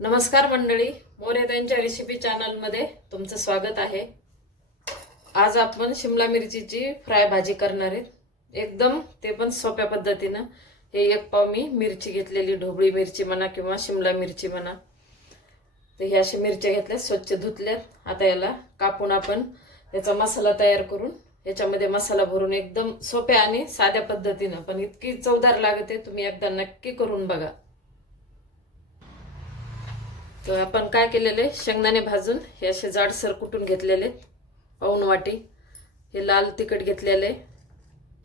नमस्कार मंडळी, मोरेताईंच्या रेसिपी चॅनलमध्ये तुमचं स्वागत आहे। आज आपण शिमला मिरचीची फ्राय भाजी करणार आहे, एकदम ते पण सोप्या पद्धतीने। हे एक पाव मी मिरची घेतलेली, ढोबळी मिरची म्हणा किंवा शिमला मिरची म्हणा। तर ह्या अशा मिरच्या घेतल्या, स्वच्छ धुतल्यात। आता याला कापून आपण याचा मसाला तयार करून याच्यामध्ये मसाला भरून एकदम सोप्या आणि साध्या पद्धतीने पण इतकी चवदार लागते, तुम्ही एकदा नक्की करून बघा। तर आपण काय केलेले, शेंगदाणे भाजून हे असे जाडसर कुटून घेतलेले, पाऊण वाटी। हे लाल तिखट घेतलेले,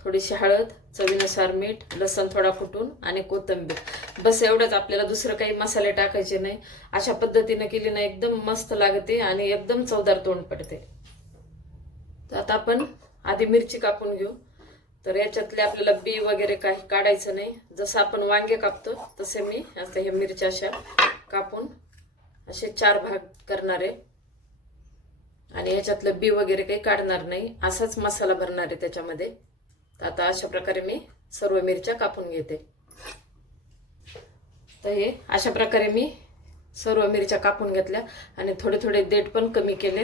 थोडीशी हळद, चवीनुसार मीठ, लसूण थोडा कुटून आणि कोथिंबीर। बस एवढंच, आपल्याला दुसरं काही मसाले टाकायचे नाही। अशा पद्धतीने केली ना एकदम मस्त लागते आणि एकदम चवदार तोंड पडते। तर आता आपण आधी मिरची कापून घेऊ। तर याच्यातले आपल्याला बी वगैरे काही काढायचं नाही। जसं आपण वांगे कापतो तसे मी आता हे मिरच्या अशा कापून असे 4 भाग करणार आहे आणि याच्यातलं बी वगैरे काही काढणार नाही, असाच मसाला भरणार आहे त्याच्यामध्ये। तर आता अशा प्रकारे मी सर्व मिरच्या कापून घेते। तर हे अशा प्रकारे मी सर्व मिरच्या कापून घेतल्या आणि थोडे थोडे देठ पण कमी केले।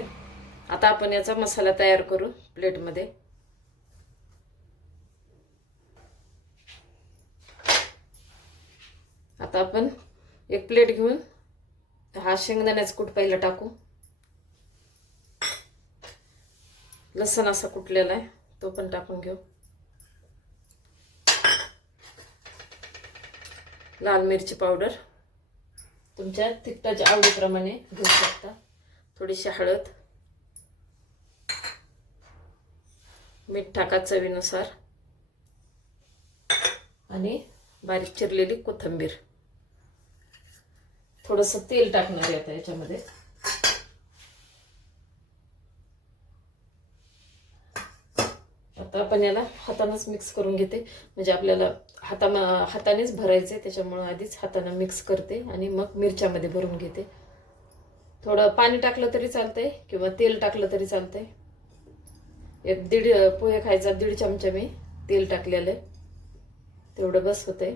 आता आपण याचा मसाला तयार करू प्लेटमध्ये। आता आपण एक प्लेट घेऊन हा शेंगदाण्याचा कूट पहिला टाकू। लसूण असा कुटलेला आहे तो पण टाकून घेऊ। लाल मिरची पावडर तुमच्या तिखटाच्या आवडीप्रमाणे घेऊ शकता। थोडीशी हळद, मीठ टाका चवीनुसार आणि बारीक चिरलेली कोथिंबीर। थोडंसं तेल टाकणार आहे आता याच्यामध्ये। आता आपण याला हातानेच मिक्स करून घेते, म्हणजे आपल्याला हातानेच भरायचे, त्याच्यामुळे आधीच हाताने मिक्स करते आणि मग मिरच्यामध्ये भरून घेते। थोडं पाणी टाकलं तरी चालतंय किंवा तेल टाकलं तरी चालतंय। एक दीड पोहे खायचा 1.5 चमचा मी तेल टाकलेलं आहे, तेवढं बस होतंय।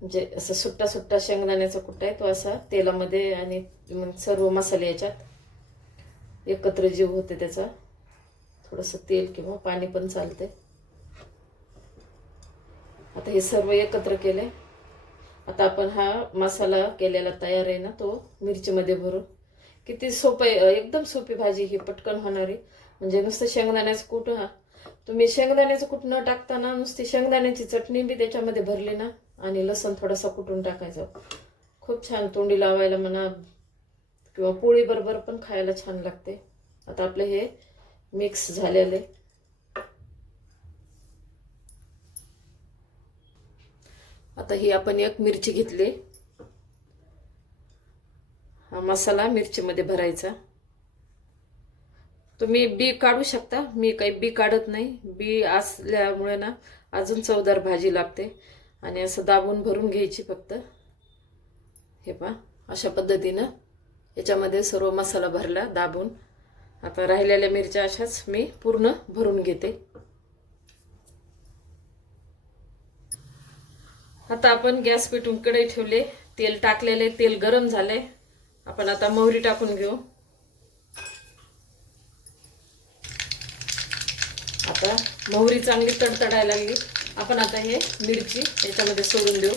म्हणजे असं सुट्टा सुट्टा शेंगदाण्याचा कुट्टा आहे तो असा तेलामध्ये आणि सर्व मसाले याच्यात एकत्र जीव होते त्याचा। थोडंसं तेल किंवा पाणी पण चालते। आता हे सर्व एकत्र केले। आता आपण हा मसाला केलेला तयार आहे ना, तो मिरचीमध्ये भरू। किती सोपं आहे, एकदम सोपी भाजी ही, पटकन होणारी। म्हणजे नुसतं शेंगदाण्याचं कूट, तुम्ही शेंगदाण्याचं कूट न टाकताना नुसती शेंगदाण्याची चटणी बी त्याच्यामध्ये भरली ना आणि लसूण थोडासा कुटून टाकायचा, खूप छान तोंडी लावायला म्हणा किंवा पोळी बरोबर पण खायला छान लागते। आता आपले हे मिक्स झालेले। आता ही आपण एक मिरची घेतली, हा मसाला मिरचीमध्ये भरायचा। तुम्ही बी काढू शकता, मी काही बी काढत नाही। बी असल्यामुळे ना अजून चवदार भाजी लागते। आणि असं दाबून भरून घ्यायची फक्त। हे पहा अशा पद्धतीने याच्यामध्ये सर्व मसाला भरला दाबून। आता राहिलेल्या मिरच्या अशाच मी पूर्ण भरून घेते। आता आपण गॅस पेटवून कढई ठेवले, तेल टाकलेले, तेल गरम झाले। आपण आता मोहरी टाकून घेऊ। आता मोहरी चांगली तडतडायला लागली, आपण आता हे मिरची याच्यामध्ये सोडून देऊ।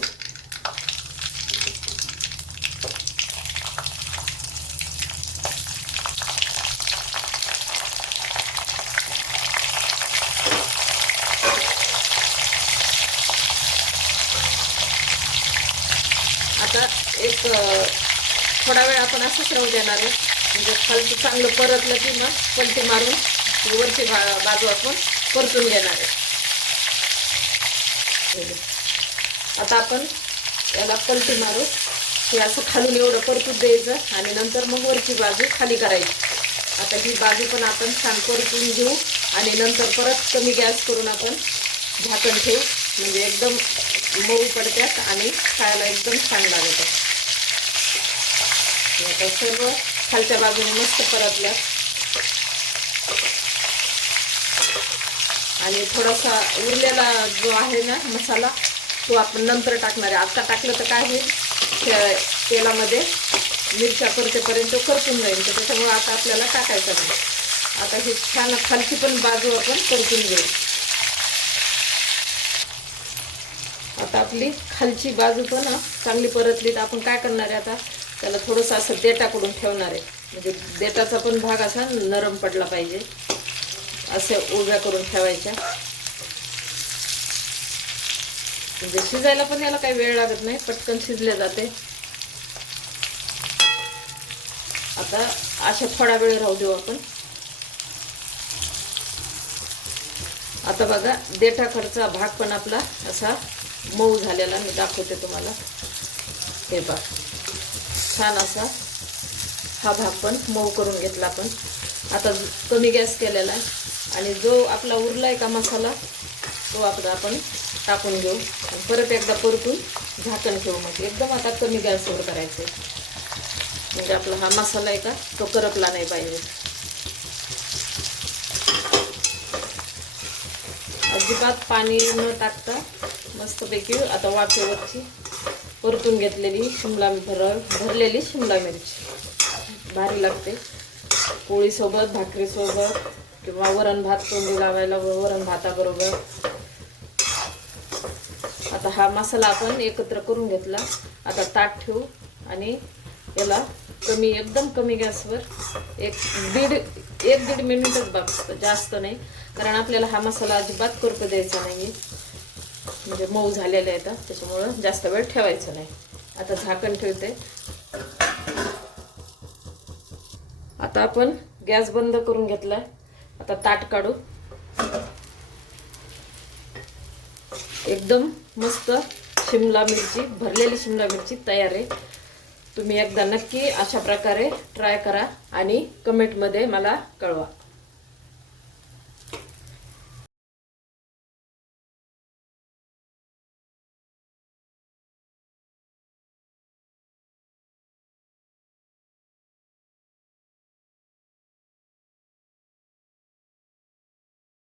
आता एक थोडा वेळ आपण असंच राहू देणार आहे, म्हणजे खालचं चांगलं परतलं की मग पलटी मारून वरची बाजू आपण परतून घेणार आहे। आता आपण याला पलटी मारू, हे असं खालून एवढं परतून द्यायचं आणि नंतर मग वरची बाजू खाली करायची। आता ही बाजू पण आपण छान परतून घेऊ आणि नंतर परत कमी गॅस करून आपण झाकण ठेवू, म्हणजे एकदम मऊ पडतात आणि खायला एकदम छान लागतं। आता सर्व खालच्या बाजूने मस्त परतल्या आणि थोडासा उरलेला जो आहे ना मसाला तो आपण नंतर टाकणार आहे। आता टाकलं तर काय होईल, तेलामध्ये मिरच्या परतेपर्यंत करपून जाईल, तर त्याच्यामुळे आता आपल्याला टाकायचं नाही. आता हे छान खालची पण बाजू आपण परतून घेऊ. आता आपली खालची बाजू पण चांगली परतली, तर आपण काय करणार आहे, आता त्याला थोडंसं असं देठा करून ठेवणार आहे. म्हणजे देठाचा पण भाग असा नरम पडला पाहिजे, असे उभ्या करून ठेवायच्या. म्हणजे शिजायला पण याला काही वेळ लागत नाही, पटकन शिजले जाते. आता अशा थोडा वेळ राहू देऊ आपण. आता बघा देठाकडचा भाग पण आपला असा मऊ झालेला मी दाखवते तुम्हाला. हे बघा छान असा हा भाग पण मऊ करून घेतला आपण. आता कमी गॅस केलेला आहे आणि जो आपला उरलाय का मसाला तो आपण टाकून घेऊ आणि परत एकदा परतून झाकण ठेवू. मग एकदम आता कमी गॅसवर करायचं आहे, म्हणजे आपला हा मसाला आहे का तो करपला नाही पाहिजे. अजिबात पाणी न टाकता मस्तपैकी आता वाफेवरची परतून घेतलेली भरलेली शिमला मिरची भारी लागते पोळीसोबत, भाकरीसोबत किंवा वरण भात तोंडी लावायला वरण भाताबरोबर. आता हा मसाला आपण एकत्र करून घेतला. आता ताट ठेवू आणि याला एकदम कमी गॅसवर एक दीड मिनिटच बघ, जास्त नाही, कारण आपल्याला हा मसाला अजिबात करपू द्यायचा नाही, म्हणजे मऊ झालेले आहेत, त्याच्यामुळं जास्त वेळ ठेवायचं नाही. आता झाकण ठेवते. आता आपण गॅस बंद करून घेतलाय. आता ताट काढू. एकदम मस्त भरलेली शिमला मिरची तयार आहे. तुम्ही एकदा नक्की अशा प्रकारे ट्राय करा आणि कमेंटमध्ये मला कळवा.